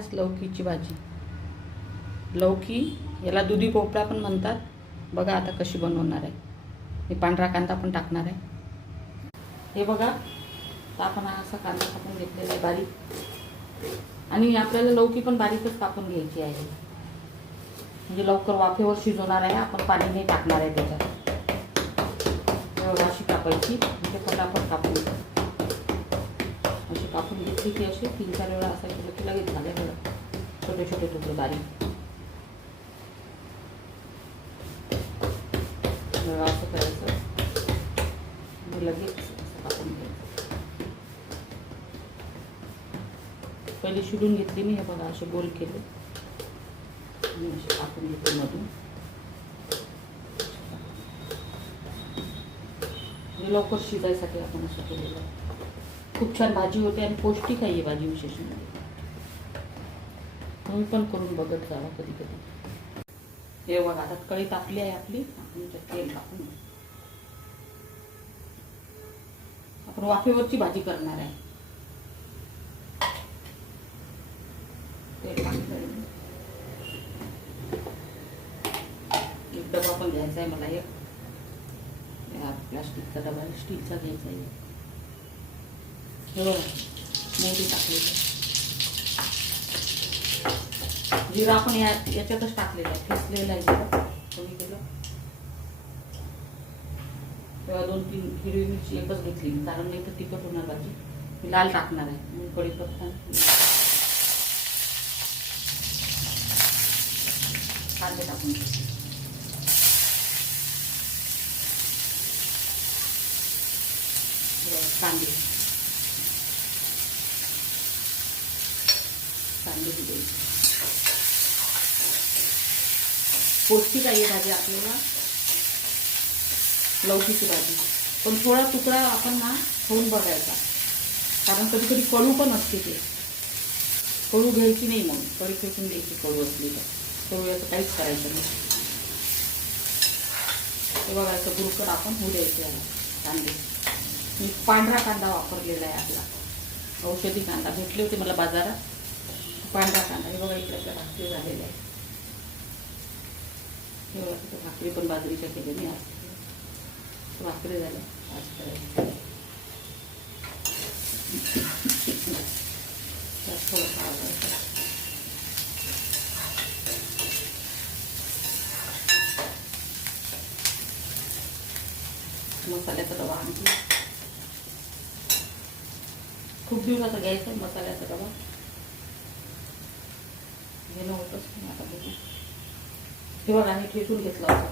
आज लौकीची भाजी. लौकी याला दुधी भोपळा पण म्हणतात. बघा आता कशी बनवणार आहे. मी पांढरा कांदा पण टाकणार आहे. हे बघा, तर आपण असा कांदा कापून घेतलेला आहे बारीक. आणि आपल्याला लौकी पण बारीकच कापून घ्यायची आहे, म्हणजे लवकर वाफेवर शिजवणार आहे. आपण पाणी नाही टाकणार आहे त्याच्यात. अशी कापायची, म्हणजे फटाफट कापून अशी कापून घेतली की अशी 3-4 वेळा असं केलं की लगेच झालं. छोटे छोटे तुकडे बारीक असं करायचं, लगेच असं कापून घ्यायचं. पहिले शिडून घेतली मी. हे बघा असे गोल केले आणि असे कापून घेतले मधून. लवकर शिजायसाठी आपण असं केलेलं आहे. खूप छान भाजी होते आणि पौष्टिक आहे ही भाजी विशेष म्हणजे. तुम्ही पण करून बघत जावा कधी कधी. हे बघा आता कढई तापली आहे आपली. आपण त्यात तेल टाकून आपण वाफेवरची भाजी करणार आहे. तेल टाकलं. एक डबा पण घ्यायचा आहे मला. एक प्लास्टिकचा डबा स्टीलचा घ्यायचा आहे. मोठी टाकलेली जिरा आपण याच्यातच टाकलेला आहे. ठेचलेला आहे जिरा कमी केलं. तेव्हा 2-3 हिरवी मिरची एकच घेतली, कारण नाही तर तिखट होणार भाजी. मी लाल टाकणार आहे म्हणून कढीपत्ता कांदे टाकून कांदे दिले. पौष्टिक आहे भाजी आपल्याला, लौकीची भाजी. पण थोडा तुकडा आपण ना होऊन बघायचा, कारण कधी कधी कडू पण असते. ते कडू घ्यायची नाही, मग कढी फेकून द्यायची कडू असली तर. कडू याचं काहीच करायचं नाही. ते बघायचं गुरकट आपण होऊ द्यायचे याला कांदे. मी पांढरा कांदा वापरलेला आहे आपला, औषधी कांदा भेटले होते मला बाजारात. पांढरा कांदा. हे बघा इकडे भाकरी झालेले आहे. हे बघा तिथं भाकरी पण बाजरीच्या केले मी आज. भाकरी झाल्या आज करायचं. मसाल्याचा डबा आणला. खूप दिवसाचा घ्यायचा मसाल्याचा डबा. घेणं होतच नाही आता. बघू. हे बघा मी ठेचून घेतला होता.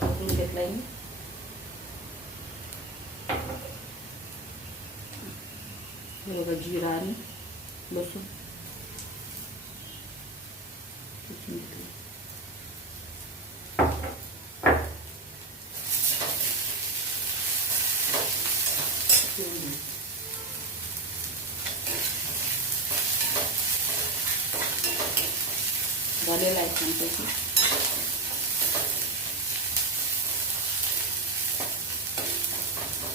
ठेचून घेतलाय मी. हे बघा जिरा आणि लसूण ठेचून घेतलं. झालेला आहे छानपैकी.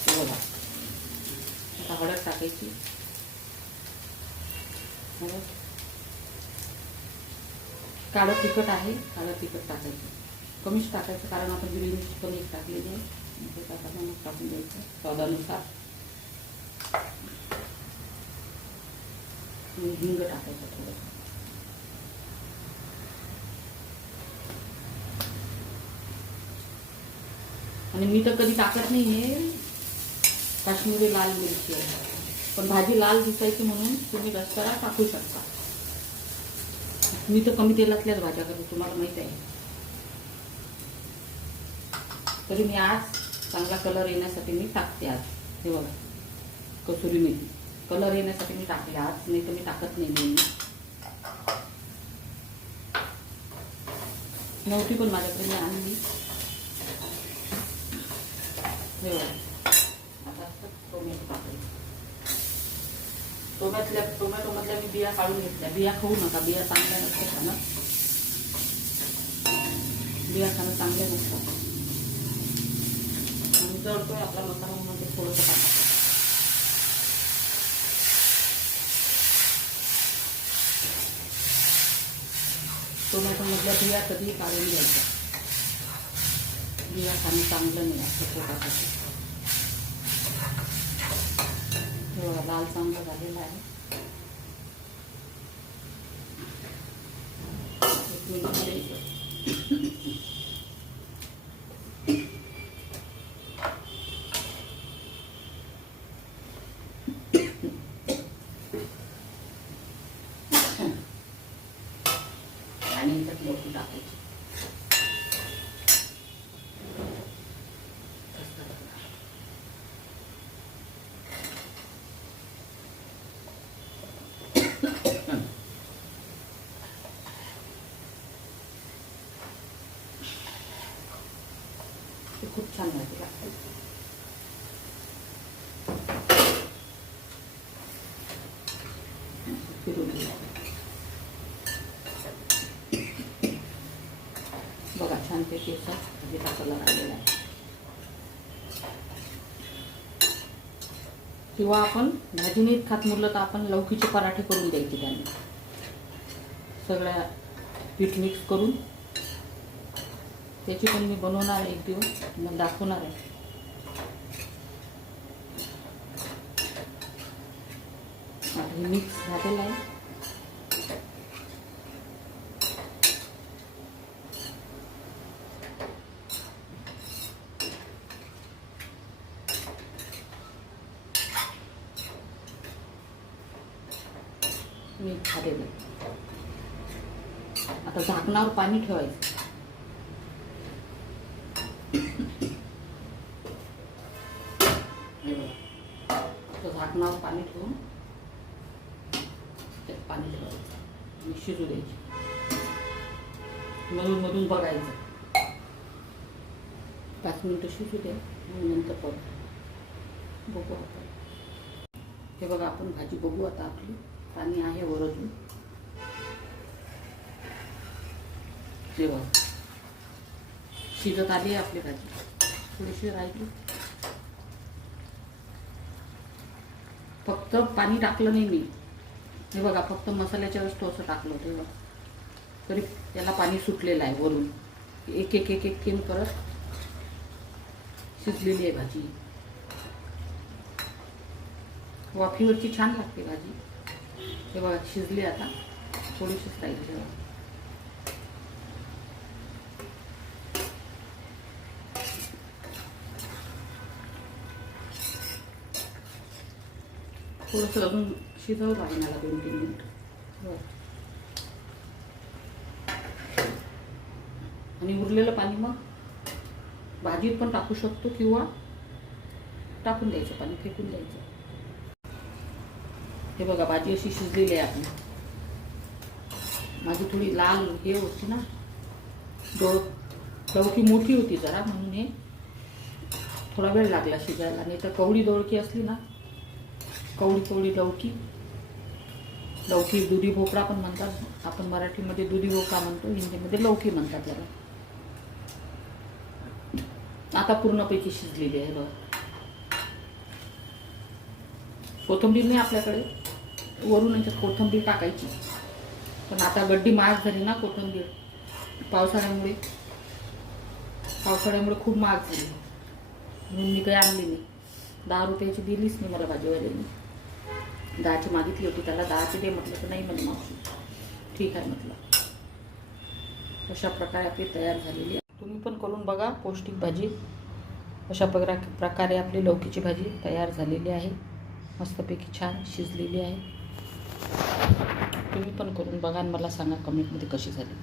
बघा आता हळद टाकायची. काळं तिखट आहे, काळं तिखट टाकायचं. कमीच टाकायचं, कारण आपण हिरवी मिरची पण एक टाकलेली आहे. मग टाकून द्यायचं स्वादानुसार. हिंग टाकायचं थोडं. आणि मी तर कधी टाकत नाही आहे काश्मीरी लाल मिरची आहे, पण भाजी लाल दिसायची म्हणून तुम्ही रस्त्याला टाकू शकता. मी तर कमी तेलातल्याच भाज्या करते, तुम्हाला माहित आहे. तरी मी आज चांगला कलर येण्यासाठी मी टाकते आज. हे बघा कसुरी मेथी कलर येण्यासाठी मी टाकले आज, नाही तर मी टाकत नाही नेहमी. नव्हती पण माझ्याकडे मी आणली. हे बघा आता टोमॅटो टाकायचं. टोमॅटो मधल्या मी बिया काढून घेतल्या. बिया खाऊ नका, बिया चांगल्या नसतात ना. बिया खाणं चांगल्या नसतात. जळतोय आपला मसाला म्हणून ते थोडंसं टाकायचं. टोमॅटोमधल्या बिया कधीही काढून घ्यायच्या. बिया खाणं चांगलं नाही असतं पोटासाठी. हे बघा लाल चांगलं झालेलं आहे. आणि त्यात लसूण टाकायचं. ते खूप छान लागते. बघा छानपैकी असा भाजीचा कलर आलेला आहे. किंवा आपण भाजी नीट खात मुरलं तर आपण लौकीचे पराठे करून द्यायचे. त्यांनी सगळ्या पीठ मिक्स करून त्याची पण मी बनवणार आहे एक दिवस, मग दाखवणार आहे. आता हे मिक्स झालेलं आहे. मीठ झालेलं आहे. आता झाकणावर पाणी ठेवायचं. झाकणावर पाणी ठेवून त्यात पाणी ठेवायचं आणि शिजू द्यायची. मधून मधून बघायचं. 5 मिनिटं शिजू द्या आणि नंतर बघू आपण. हे बघा आपण भाजी बघू आता. आपली पाणी आहे वर अजून. हे बघा शिजत आली आहे आपली भाजी. थोडीशी राहिली. फक्त पाणी टाकलं नाही मी. हे बघा फक्त मसाल्याच्या वस्तू असं टाकलं होतं. बघा तरी त्याला पाणी सुटलेलं आहे वरून. एक एक एक एक थेंब करत शिजलेली आहे भाजी. वाफीवरची छान लागते भाजी. हे बघा शिजली. आता थोडीशीच राहिली. थोडंसं अजून शिजवलं पाहिजे मला 2-3 मिनिटं. आणि उरलेलं पाणी मग भाजीत पण टाकू शकतो किंवा टाकून द्यायचं. पाणी फेकून द्यायचं. हे बघा भाजी अशी शिजलेली आहे आपली. माझी थोडी लाल हे होती ना, लवकी मोठी होती जरा, म्हणून हे थोडा वेळ लागला शिजायला. नाही तर कवडी दोळकी असली ना, कवडी लौकी दुधी भोपळा पण म्हणतात. आपण मराठीमध्ये दुधी भोपळा म्हणतो, हिंदीमध्ये लौकी म्हणतात जरा. आता पूर्णपैकी शिजलेली आहे. बघा कोथिंबीर नाही आपल्याकडे, वरून याच्यात कोथिंबीर टाकायची. पण आता गड्डी महाग झाली ना कोथिंबीर. पावसाळ्यामुळे खूप महाग झाली, म्हणून मी काही आणली नाही. 10 रुपयाची दिलीच नाही मला भाजीवाल्याने. 10ची मागितली होती त्याला. 10ची दे म्हटलं तर नाही म्हणे मावशी. ठीक आहे म्हटलं. अशा प्रकारे आपली तयार झालेली आहे. तुम्ही पण करून बघा पौष्टिक भाजी. अशा प्रकारे आपली लौकीची भाजी तयार झालेली आहे. मस्तपैकी छान शिजलेली आहे. तुम्ही पण करून बघा आणि मला सांगा कमेंटमध्ये कशी झाली.